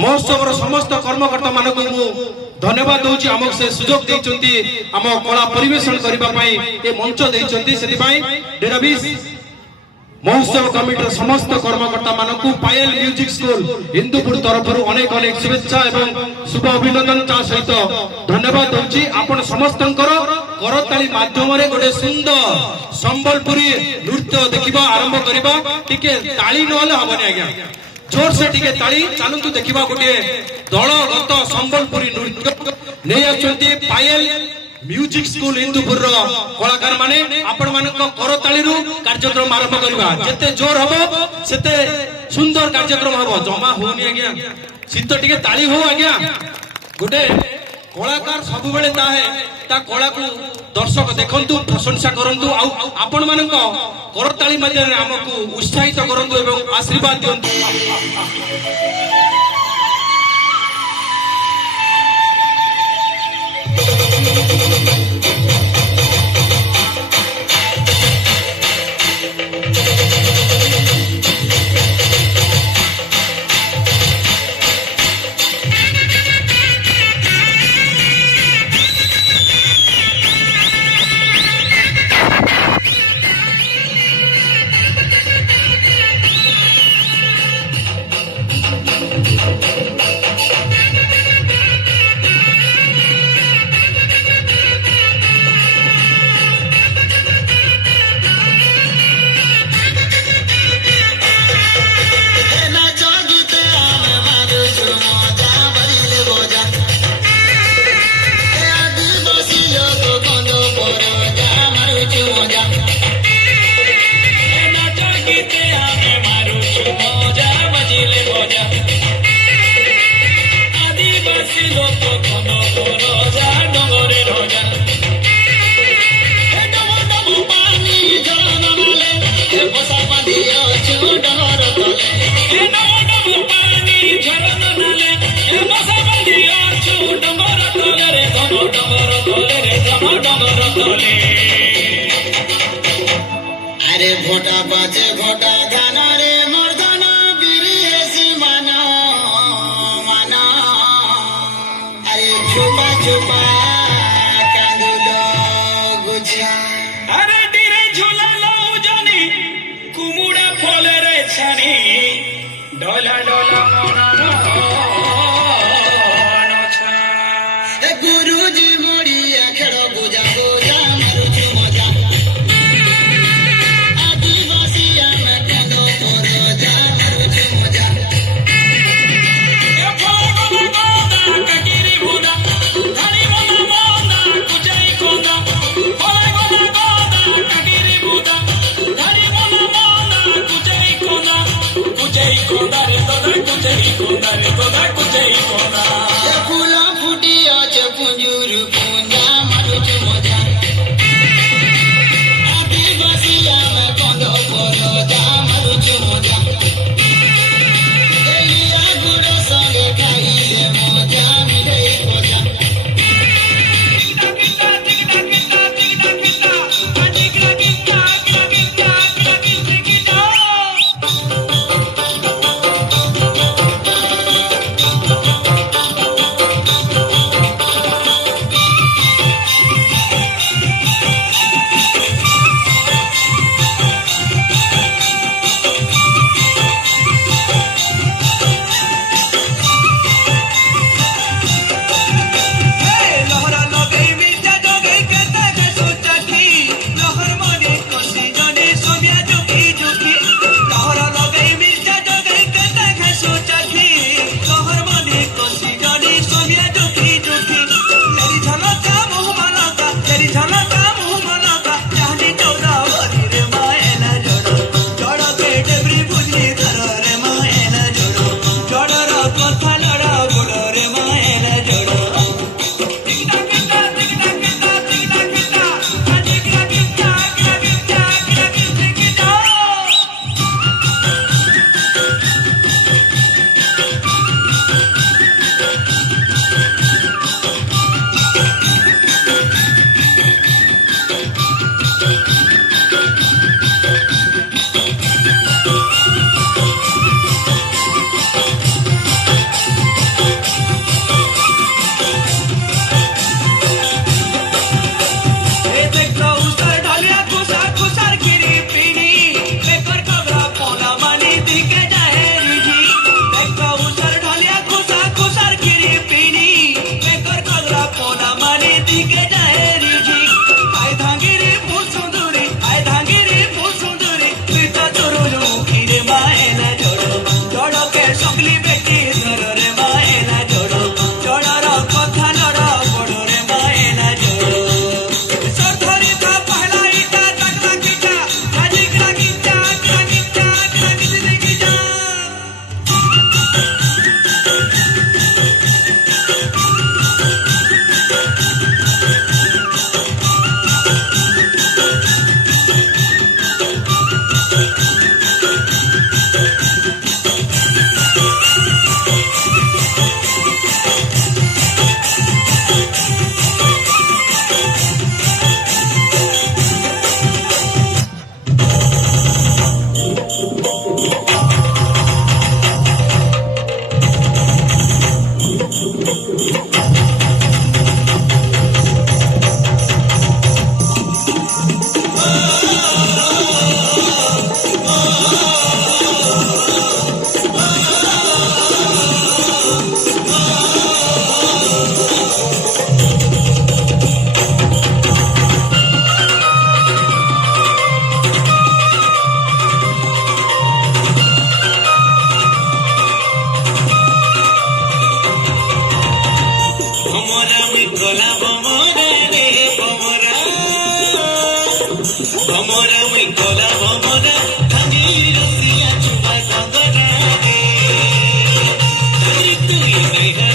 महोत्सव समस्त कर्मकर्ता मान धन्यवाद दूची आमको से सुजोग देइचंती आम कला परिवेशन करने ये मंच देइचंती डेराबिस महोत्सव कमिटर समस्त कर्मकर्ता मानक पायल म्यूजिक स्कूल हिंदुपुर तरफ अनेक अनेक शुभेच्छा एवं शुभ अभिनंदन सहित धन्यवाद दूची आपण समस्त करताली माध्यम गोटे सुंदर संबलपुरी नृत्य देखा आरंभ करवा टिके ताली नहले हबनी आज्ञा जोर से टिके ताली चलतु देखा गोटे दलगत संबलपुरी नृत्य नहीं आछंती पायल म्यूजिक स्कूल हिंदुपुर कलाकार माने आपण मान करताली कार्यक्रम आरंभ करवा जिते जोर हम सेते सुंदर कार्यक्रम हम जमा होनी आज्ञा शीत टिके ताली हो आज्ञा गोटे कलाकार सब बेले ता कला को दर्शक देखंतु प्रशंसा करंतु आपण मान करताली माध्यम आमको उत्साहित करंतु एवं आशीर्वाद दियंतु। अरे घोटा बाजे घोटा गाना रे मर्दाना बिरेसी माना माना अरे छुपा छुपा कांदुलो गुछा अरे डिरे झूला लो जानी कुमुड़ा फल रे छानी डोला डोला मोना गुरुजी मोड़िया खेड़ो गुजा गुजा मारुचु मजा आदिवासी आमे केंदो तोरे मजा मारुचु मजा ए फल गोदा कगिरी बुदा धनी मोना मोना कुजाई कोदा फल गोदा कगिरी बुदा धनी मोना मोना कुजाई कोदा रे तोदा कुजाई कोदा रे तोदा कुजाई कोदा ये फूला फुटिया चे पुंजुरु पुंजा मारुचु मजा आदिवासी आमे केंदो तोरे मजा मारुचु मजा एलिया गुड़ो संगे खाइले मजा मिले मजा ଲଗାଇ